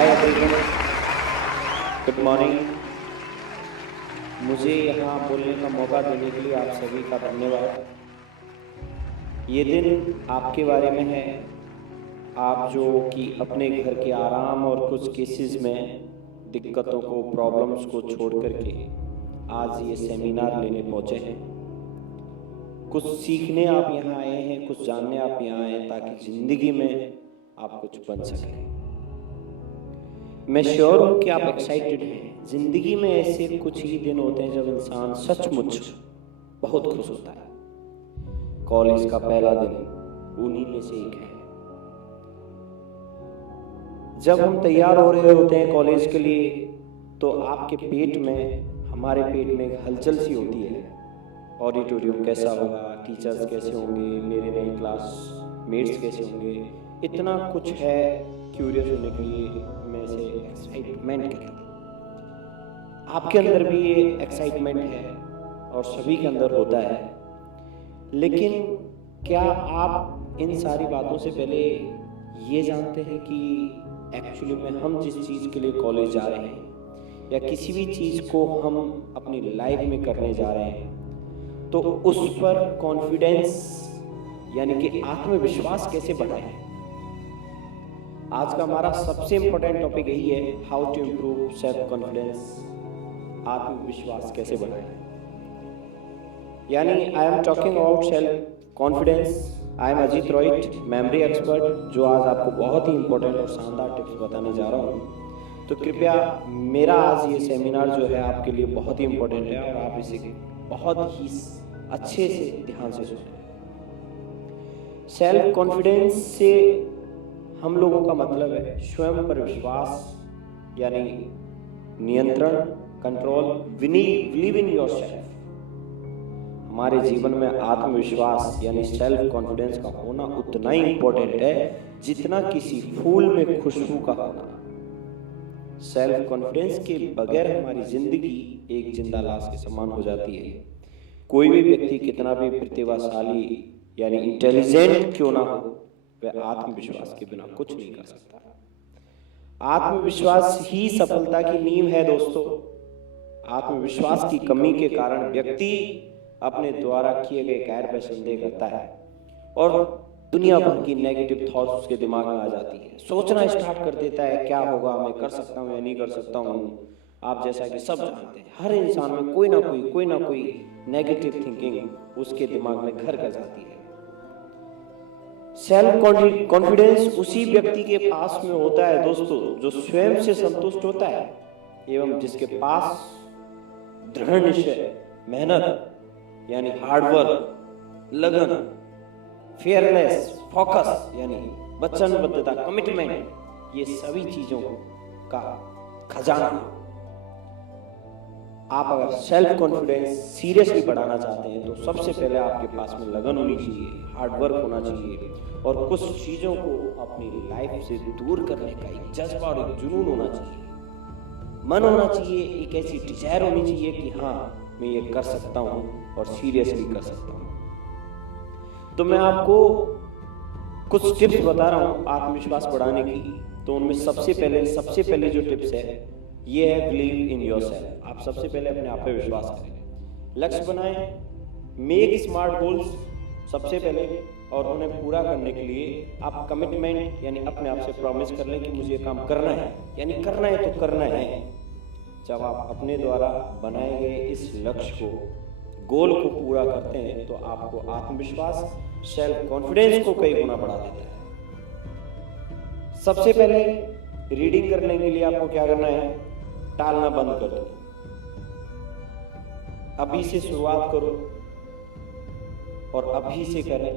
Hi everyone, good morning. मुझे यहाँ बोलने का मौका देने के लिए आप सभी का धन्यवाद। ये दिन आपके बारे में है, आप जो कि अपने घर के आराम और कुछ केसेस में दिक्कतों को, प्रॉब्लम्स को छोड़ करके आज ये सेमिनार लेने पहुँचे हैं। कुछ सीखने आप यहाँ आए हैं, कुछ जानने आप यहाँ आए हैं ताकि ज़िंदगी में आप कुछ बन सकें। मैं श्योर हूँ कि आप एक्साइटेड हैं। ज़िंदगी में ऐसे कुछ ही दिन होते हैं जब इंसान सचमुच बहुत खुश होता है। कॉलेज का पहला दिन उन्हीं में से एक है। जब हम तैयार हो रहे होते हैं कॉलेज के लिए, तो आपके पेट में, हमारे पेट में एक हलचल सी होती है। ऑडिटोरियम कैसा होगा, टीचर्स कैसे होंगे, मेरे नए क्लास मेट्स कैसे होंगे, इतना कुछ है क्यूरियस होने के लिए। मैं इसे एक्साइटमेंट कहता हूँ। आपके अंदर भी ये एक्साइटमेंट है और सभी के अंदर होता है। लेकिन क्या आप इन सारी बातों से पहले ये जानते हैं कि एक्चुअली में हम जिस चीज़ के लिए कॉलेज जा रहे हैं या किसी भी चीज़ को हम अपनी लाइफ में करने जा रहे हैं, तो उस पर कॉन्फिडेंस यानी कि आत्मविश्वास कैसे बढ़ाएं? आज का हमारा सबसे इंपॉर्टेंट टॉपिक यही है, how to improve self confidence. आत्मविश्वास कैसे बढ़ाएं? यानी I am talking about self confidence. I am Ajit रॉइट, मेमोरी एक्सपर्ट, जो आज आपको बहुत ही इंपॉर्टेंट और शानदार टिप्स बताने जा रहा हूँ। तो कृपया मेरा आज ये सेमिनार जो है आपके लिए बहुत ही इंपॉर्टेंट है और आप इसे बहुत ही अच्छे से ध्यान से सुनें। सेल्फ कॉन्फिडेंस से हम लोगों का मतलब है स्वयं पर विश्वास, यानी नियंत्रण, कंट्रोल, बिलीव इन योरसेल्फ। हमारे जीवन में आत्मविश्वास यानी सेल्फ कॉन्फिडेंस का होना उतना ही इंपॉर्टेंट है जितना किसी फूल में खुशबू का होना। सेल्फ कॉन्फिडेंस के बगैर हमारी जिंदगी एक जिंदा लाश के समान हो जाती है। कोई भी व्यक्ति कितना भी प्रतिभाशाली यानी इंटेलिजेंट क्यों ना हो, वह आत्मविश्वास के बिना कुछ नहीं कर सकता। आत्मविश्वास ही सफलता की नींव है दोस्तों। आत्मविश्वास की कमी के कारण व्यक्ति अपने द्वारा किए गए कार्य पर संदेह करता है और दुनिया भर की नेगेटिव थॉट्स उसके दिमाग में आ जाती है। सोचना स्टार्ट कर देता है, क्या होगा, मैं कर सकता हूँ या नहीं कर सकता हूँ। आप जैसा कि सब जानते हैं, हर इंसान में कोई ना कोई नेगेटिव थिंकिंग उसके दिमाग में घर कर जाती है। सेल्फ कॉन्फिडेंस उसी व्यक्ति के पास में होता है दोस्तों जो स्वयं से संतुष्ट होता है एवं जिसके पास दृढ़ निश्चय, मेहनत यानी हार्डवर्क, लगन, फेयरनेस, फोकस यानी वचनबद्धता, कमिटमेंट, ये सभी चीजों का खजाना। आप अगर सेल्फ कॉन्फिडेंस सीरियसली बढ़ाना चाहते हैं तो सबसे पहले आपके पास में लगन होनी चाहिए, हार्डवर्क होना चाहिए और कुछ चीज़ों को अपनी लाइफ से दूर करने का एक जज्बा और एक जुनून होना चाहिए। मन होना चाहिए, एक ऐसी डिजायर होनी चाहिए कि हाँ मैं ये कर सकता हूँ और सीरियसली कर सकता हूँ। तो मैं आपको कुछ टिप्स बता रहा हूँ आत्मविश्वास बढ़ाने की। तो उनमें सबसे पहले जो टिप्स है ये है बिलीव इन योरसेल्फ। आप सबसे पहले अपने आप पे विश्वास करें, लक्ष्य बनाएं, मेक स्मार्ट गोल्स सबसे पहले, और उन्हें पूरा करने के लिए आप कमिटमेंट यानी अपने आप से प्रॉमिस कर लें कि मुझे ये काम करना है, यानी करना है तो करना है। जब आप अपने द्वारा बनाए गए इस लक्ष्य को, गोल को पूरा करते हैं तो आपको आत्मविश्वास, सेल्फ कॉन्फिडेंस को कई गुना बढ़ा देता है। सबसे पहले रीडिंग करने के लिए आपको क्या करना है, टालना बंद कर दो। अभी से शुरुआत करो और अभी से करें।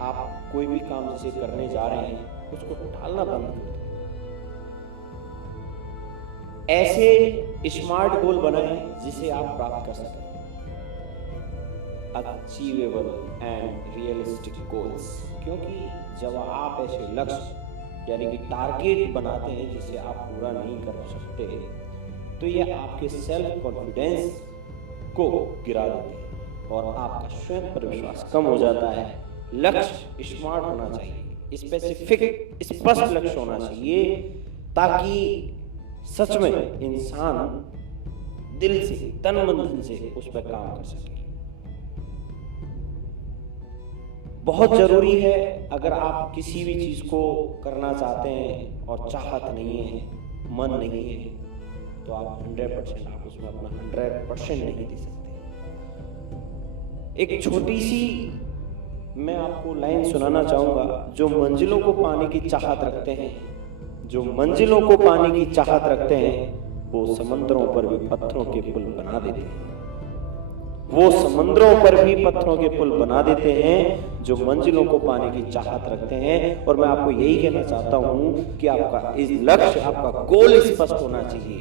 आप कोई भी काम जिसे करने जा रहे हैं उसको टालना बंद कर दो। ऐसे स्मार्ट गोल बनाएं जिसे आप प्राप्त कर सकें। अचीवेबल एंड रियलिस्टिक गोल्स, क्योंकि जब आप ऐसे लक्ष्य यानी कि टारगेट बनाते हैं जिसे आप पूरा नहीं कर सकते, तो ये आपके सेल्फ कॉन्फिडेंस को गिरा देते हैं और आपका स्वयं पर विश्वास कम हो जाता है। लक्ष्य स्मार्ट होना चाहिए, स्पेसिफिक, स्पष्ट लक्ष्य होना चाहिए ताकि सच में इंसान दिल से, तन मन धन से उस पर काम कर सके। बहुत जरूरी है, अगर आप किसी भी चीज को करना चाहते हैं और चाहत नहीं है, मन नहीं है, तो आप 100% आप उसमें अपना 100% नहीं दे सकते। एक छोटी सी मैं आपको लाइन सुनाना चाहूंगा। जो मंजिलों को पाने की चाहत रखते हैं, जो मंजिलों को पाने की चाहत रखते हैं, वो समंदरों पर भी पत्थरों के पुल बना देते हैं। वो समंदरों पर भी पत्थरों के पुल बना देते हैं जो मंजिलों को पाने की चाहत रखते हैं। और मैं आपको यही कहना चाहता हूं कि आपका इस लक्ष्य, आपका गोल स्पष्ट होना चाहिए,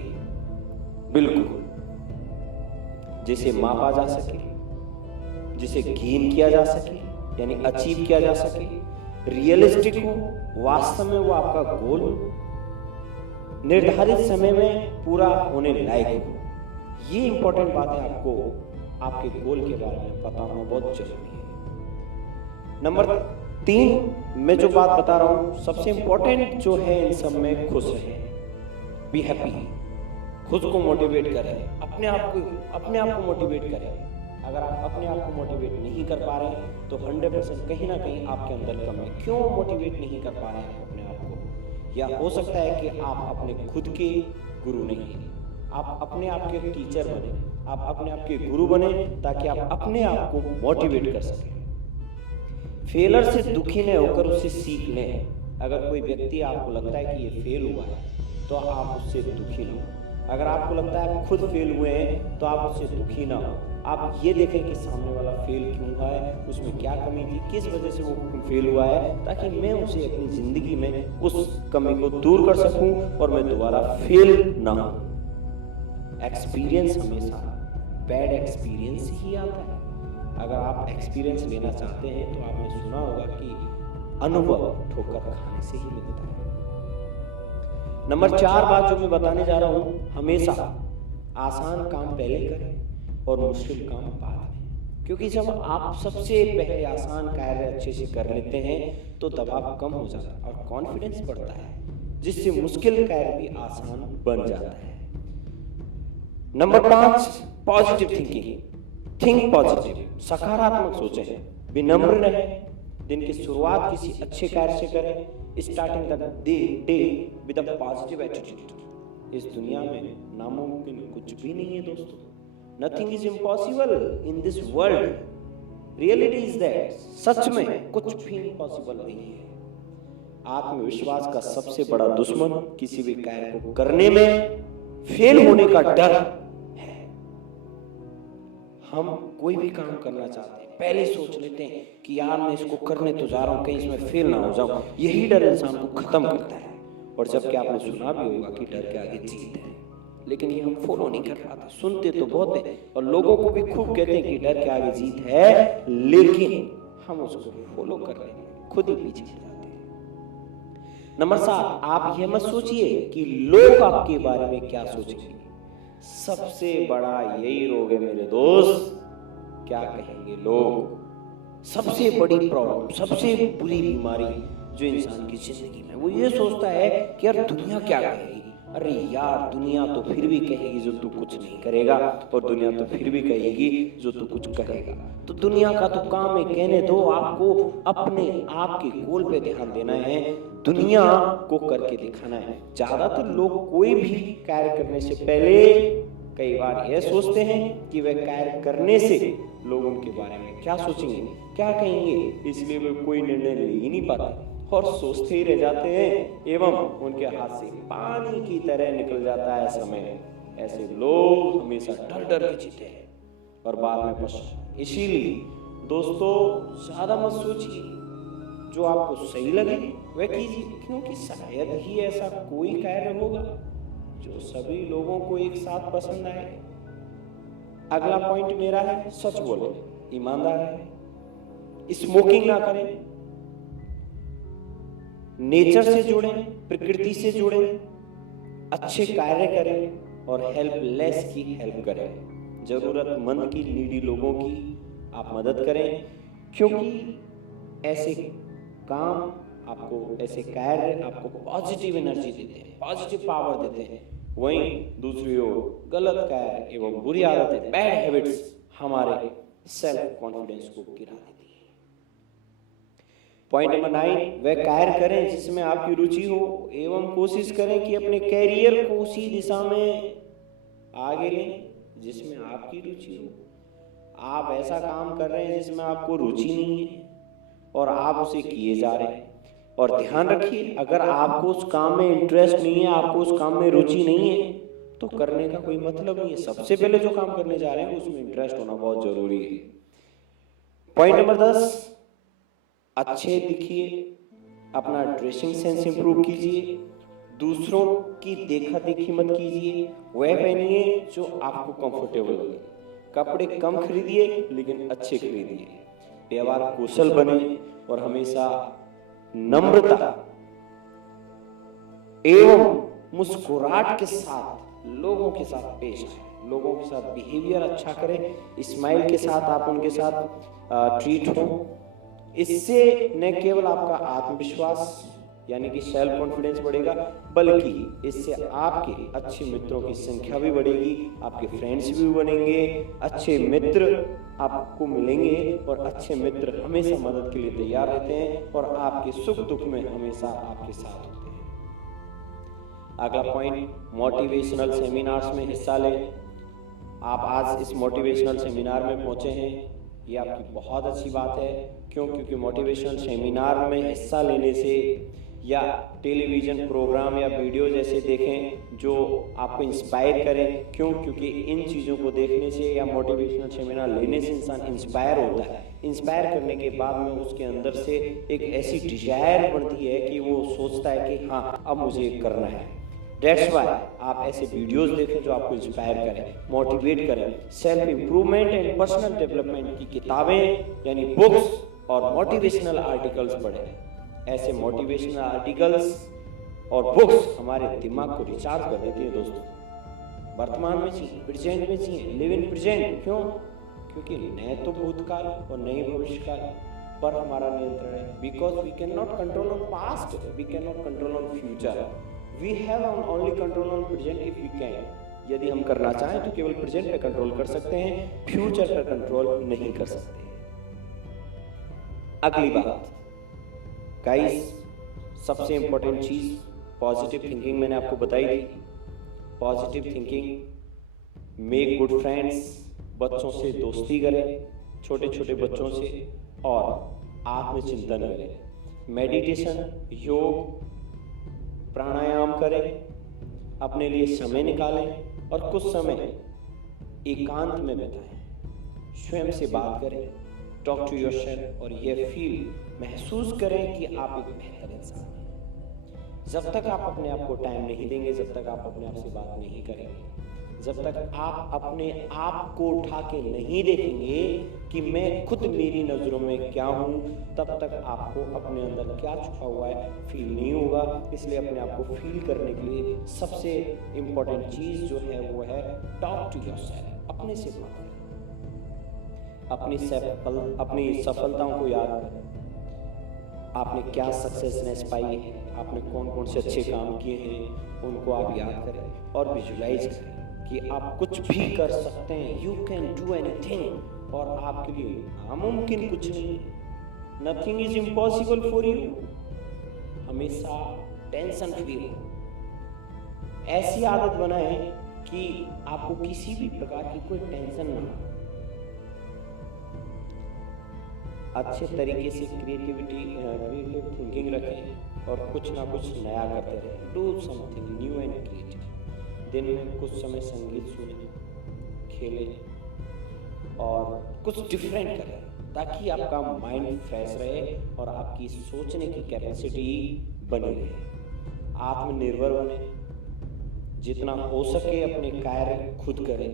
बिल्कुल, जिसे मापा जा सके, जिसे गेन किया जा सके, यानी अचीव किया जा सके, रियलिस्टिक हो, वास्तव में वो आपका गोल निर्धारित समय में पूरा होने लायक हो। ये इंपॉर्टेंट बात है, आपको आपके गोल के बारे में पता होना बहुत जरूरी है। नंबर 3 में जो बात बता रहा हूं, सबसे इंपॉर्टेंट जो है इन सब में, खुश रहे, बी हैप्पी, खुद को मोटिवेट करें, अपने आप को मोटिवेट करें। अगर आप अपने आप को मोटिवेट नहीं कर पा रहे हैं तो 100% कहीं ना कहीं आपके अंदर कम है। क्यों मोटिवेट नहीं कर पा रहे हैं अपने आप को? या हो सकता है कि आप अपने खुद के गुरु नहीं हैं, आप अपने आप के टीचर बने, आप अपने आप के गुरु बने, ताकि आप अपने आप को मोटिवेट कर सकें। फेलर से दुखी न होकर उससे सीख लें। अगर कोई व्यक्ति आपको लगता है कि ये फेल हुआ है तो आप उससे दुखी ना हो। अगर आपको लगता है आप खुद फेल हुए हैं तो आप उससे दुखी ना हो। आप ये देखें कि सामने वाला फेल क्यों हुआ है, उसमें क्या कमी थी, किस वजह से वो फेल हुआ है, ताकि मैं उसे अपनी जिंदगी में उस कमी को दूर कर सकूं और मैं दोबारा फेल ना हो। एक्सपीरियंस हमेशा बैड एक्सपीरियंस ही आता है। अगर आप एक्सपीरियंस लेना चाहते हैं तो आपने सुना होगा कि अनुभव ठोकर खाने से ही मिलता है। नंबर 4 बात जो मैं बताने जा रहा हूं, हमेशा आसान काम पहले करें और मुश्किल काम बाद में। क्योंकि जब आप सबसे पहले आसान कार्य अच्छे से कर लेते हैं तो दबाव कम हो जाता है और कॉन्फिडेंस बढ़ता है, जिससे मुश्किल कार्य भी आसान बन जाता है। Number 5, positive thinking. Think positive, सकारात्मक सोचें, विनम्र रहें, दिन की शुरुआत किसी अच्छे कार्य से करें। Starting the day with a positive attitude. इस दुनिया में नामुमकिन कुछ भी नहीं है दोस्तों। Nothing is impossible in this world. Reality is that, सच में कुछ भी इम्पॉसिबल नहीं है। आत्मविश्वास का सबसे बड़ा दुश्मन किसी भी कार्य को करने में फेल होने का डर है। हम कोई भी काम करना चाहते हैं, पहले सोच लेते हैं कि यार मैं इसको करने तो जा रहा हूं, कहीं इसमें फेल ना हो जाऊं। यही डर इंसान को खत्म करता है। और जबकि आपने सुना भी होगा कि डर के आगे जीत है, लेकिन ये हम फॉलो नहीं कर पाते। सुनते तो बहुत है और लोगों को भी खूब कहते हैं कि डर के आगे जीत है, लेकिन हम उसको फॉलो कर रहे हैं, खुद ही पीछे जाते हैं। नंबर 7, आप ये मत सोचिए कि लोग आपके बारे में क्या सोचेंगे। सबसे बड़ा यही रोग है मेरे दोस्त, क्या कहेंगे लोग। सबसे बड़ी प्रॉब्लम, सबसे बुरी बीमारी जो इंसान की जिंदगी में, वो ये सोचता है कि यार दुनिया क्या कहेगी। अरे यार, दुनिया तो फिर भी कहेगी जो तू कुछ नहीं करेगा, और दुनिया तो फिर भी कहेगी जो तू कुछ करेगा। तो दुनिया का तो काम है कहने दो, आपको अपने आप के गोल पे ध्यान देना है, दुनिया को करके दिखाना है। ज्यादातर लोग कोई भी कार्य करने से पहले कई बार यह सोचते हैं कि वह कार्य करने से लोग उनके बारे में क्या सोचेंगे, क्या कहेंगे, इसलिए वे कोई निर्णय ले ही नहीं पाते और सोचते ही रह जाते हैं, एवं उनके हाथ से पानी की तरह निकल जाता है समय। ऐसे लोग हमेशा डर डर के जीते हैं और बाद में पछताते। इसीलिए दोस्तों, ज्यादा मत सोचिए, जो आपको सही लगे वह कीजिए, क्योंकि शायद ही ऐसा कोई कार्य होगा जो सभी लोगों को एक साथ पसंद आए। अगला पॉइंट मेरा है, सच बोले, ईमानदार रहे, स्मोकिंग ना करें, नेचर से जुड़े, प्रकृति से जुड़े, अच्छे कार्य करें और हेल्पलेस की हेल्प करें। जरूरतमंद की, नीडी लोगों की आप मदद करें, क्योंकि ऐसे काम आपको ऐसे कार्य आपको पॉजिटिव एनर्जी देते हैं, पॉजिटिव पावर देते हैं। वहीं दूसरी ओर गलत कार्य एवं बुरी आदतें, बैड हैबिट्स हमारे सेल्फ कॉन्फिडेंस को गिरा देती है। पॉइंट नंबर 9, वह कार्य करें जिसमें आपकी रुचि हो एवं कोशिश करें कि अपने कैरियर को उसी दिशा में आगे लें जिसमें आपकी रुचि हो। आप ऐसा काम कर रहे हैं जिसमें आपको रुचि नहीं है और आप उसे किए जा रहे हैं। और ध्यान रखिए, अगर आपको उस काम में इंटरेस्ट नहीं है, आपको उस काम में रुचि नहीं है, तो करने का कोई मतलब नहीं है। सबसे पहले जो काम करने जा रहे हैं उसमें इंटरेस्ट होना बहुत जरूरी है। पॉइंट नंबर 10, अच्छे दिखिए, अपना ड्रेसिंग सेंस इंप्रूव कीजिए, दूसरों की देखा देखी मत कीजिए, वह पहनिए जो आपको कंफर्टेबल लगे। कपड़े कम खरीदिए लेकिन अच्छे खरीदिए। व्यवहार कुशल बने और हमेशा नम्रता एवं मुस्कुराहट के साथ लोगों के साथ पेश आए, लोगों के साथ बिहेवियर अच्छा करें, स्माइल के साथ आप उनके साथ ट्रीट हो। इससे न केवल आपका आत्मविश्वास यानी कि सेल्फ कॉन्फिडेंस बढ़ेगा, बल्कि इससे आपके अच्छे मित्रों की संख्या भी बढ़ेगी, आपके फ्रेंड्स भी बनेंगे, अच्छे मित्र आपको मिलेंगे और अच्छे मित्र हमेशा मदद के लिए तैयार रहते हैं और आपके सुख दुख में हमेशा आपके साथ होते हैं। अगला पॉइंट, मोटिवेशनल सेमिनार्स में हिस्सा लें। आप आज इस मोटिवेशनल सेमिनार में पहुंचे हैं, ये आपकी बहुत अच्छी बात है। क्यों? क्योंकि मोटिवेशनल सेमिनार में हिस्सा लेने से या टेलीविज़न प्रोग्राम या वीडियो जैसे देखें जो आपको इंस्पायर करें। क्यों? क्योंकि इन चीज़ों को देखने से या मोटिवेशनल सेमिनार लेने से इंसान इंस्पायर होता है। इंस्पायर करने के बाद में उसके अंदर से एक ऐसी डिजायर बढ़ती है कि वो सोचता है कि हाँ, अब मुझे करना है। दैट्स वाई आप ऐसे वीडियोस देखें जो आपको इंस्पायर करें, मोटिवेट करें। Self improvement and personal development की किताबें यानी बुक्स और मोटिवेशनल आर्टिकल्स पढ़ें। ऐसे मोटिवेशनल आर्टिकल्स और बुक्स हमारे दिमाग को रिचार्ज कर देती है दोस्तों। वर्तमान में चाहिए, प्रेजेंट में चाहिए, लिव इन प्रेजेंट। क्यों? क्योंकि न तो भूतकाल और न ही भविष्यकाल पर हमारा नियंत्रण है। Because we can not control on past, we can not control on future, we have only control on present if we can. यदि हम करना चाहें तो केवल प्रेजेंट पे कंट्रोल कर सकते हैं, फ्यूचर पर कंट्रोल नहीं कर सकते। अगली बात गाइस, सबसे इंपॉर्टेंट चीज पॉजिटिव थिंकिंग मैंने आपको बताई थी। Positive thinking, make good friends, बच्चों से दोस्ती करें, छोटे छोटे बच्चों से, और आत्मचिंतन करें, मेडिटेशन, योग, प्राणायाम करें, अपने लिए समय निकालें और कुछ समय एकांत में बिताएं, स्वयं से बात करें, टॉक टू योरसेल्फ और ये फील महसूस करें कि आप एक बेहतर इंसान हैं। जब तक आप अपने आप को टाइम नहीं देंगे, जब तक आप अपने आप से बात नहीं करेंगे, जब तक आप अपने आप को उठा के नहीं देखेंगे कि मैं खुद मेरी नजरों में क्या हूं, तब तक आपको अपने अंदर क्या छुपा हुआ है फील नहीं होगा। इसलिए अपने आप को फील करने के लिए सबसे इंपॉर्टेंट चीज जो है वो है टॉक टू योरसेल्फ, अपने से बात करें, अपनी सफलताओं को याद करें। आपने क्या सक्सेसनेस पाई है, आपने कौन कौन से अच्छे काम किए हैं, उनको आप याद करें और विजुलाइज करें कि आप कुछ भी कर सकते हैं। यू कैन डू एनीथिंग, और आपके लिए नामुमकिन कुछ नहीं, nothing is impossible for you. हमेशा टेंशन फ्री हो, ऐसी आदत बनाएं कि आपको किसी भी प्रकार की कोई टेंशन ना हो। अच्छे तरीके से क्रिएटिव थिंकिंग रखें और कुछ ना कुछ नया करते रहें। Do something new and creative. दिन में कुछ समय संगीत सुने, खेलें और कुछ डिफरेंट करें ताकि आपका माइंड फ्रेश रहे और आपकी सोचने की कैपेसिटी बनी रहे। आत्मनिर्भर बने, जितना हो सके अपने कार्य खुद करें।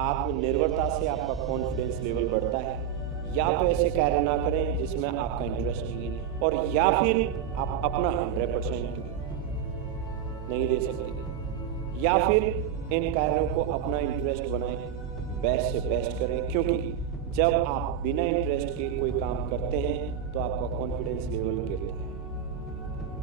आत्मनिर्भरता से आपका कॉन्फिडेंस लेवल बढ़ता है। या तो ऐसे कार्य ना करें जिसमें आपका इंटरेस्ट नहीं है, और या फिर आप अपना 100% नहीं दे सकते, या फिर इन कार्यों को अपना इंटरेस्ट बनाएं, बेस्ट से बेस्ट करें। क्योंकि जब आप बिना इंटरेस्ट के कोई काम करते हैं तो आपका कॉन्फिडेंस लेवल गिरता है।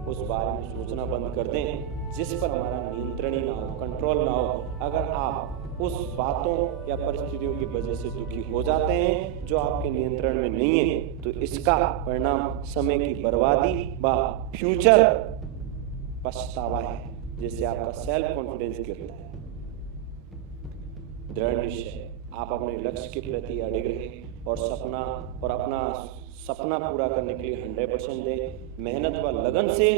उस बारे में सोचना बंद कर दें जिस पर हमारा नियंत्रण ही ना हो, कंट्रोल ना हो। अगर आप उस बातों या परिस्थितियों की वजह से दुखी हो जाते हैं जो आपके नियंत्रण में नहीं है, तो इसका परिणाम समय की बर्बादी व फ्यूचर पछतावा है, जिससे आपका सेल्फ कॉन्फिडेंस गिरता है। दृढ़ निश्चय, आप अपने लक्ष्य के प्रति अडिग रहे और अपना सपना पूरा करने के लिए 100% दें। मेहनत व लगन से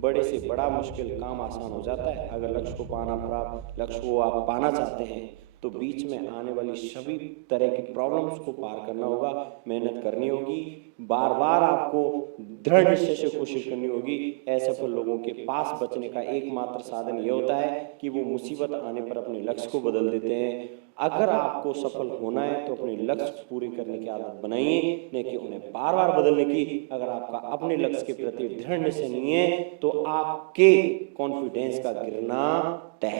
बड़े से बड़ा मुश्किल काम आसान हो जाता है। अगर लक्ष्य को आप पाना चाहते हैं तो बीच में आने वाली सभी तरह की प्रॉब्लम्स को पार करना होगा, मेहनत करनी होगी, बार बार आपको दृढ़ निश्चय से कोशिश करनी होगी। असफल लोगों के पास बचने का एकमात्र साधन यह होता है कि वो मुसीबत आने पर अपने लक्ष्य को बदल देते हैं। अगर आपको सफल होना है तो अपने लक्ष्य पूरे करने की आदत बनाइए, न कि उन्हें बार बार बदलने की। अगर आपका अपने लक्ष्य के प्रति दृढ़ निश्चय नहीं है तो आपके कॉन्फिडेंस का गिरना तय